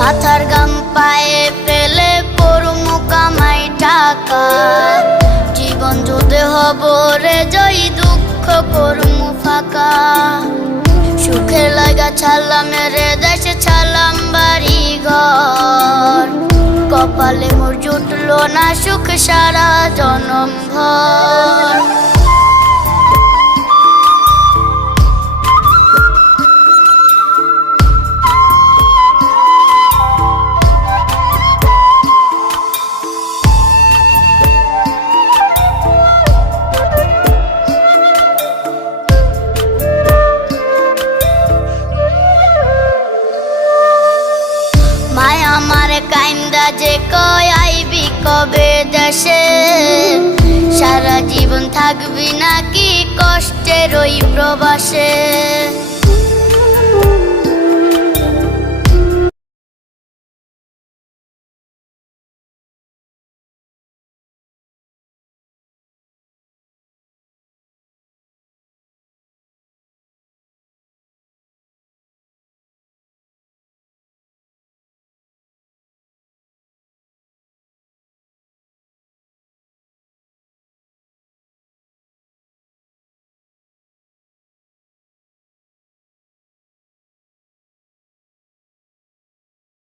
মাথার গাম পায়ে ফেলে পড়মু কামাই টাকা, জীবন যুদ্ধে হব রে জয়ী, দুঃখ করমু ফাঁকা। সুখের লাগা ছাড়লাম রে দেশে, ছাড়লাম বাড়ি ঘর, কপালে মোর জুটলো না সুখ সারা জনম ভর। মায় আমার কাইন্দা যে কয় আইবি কবে দেশে, সারা জীবন থাকবি নাকি কষ্টের ওই প্রবাসে।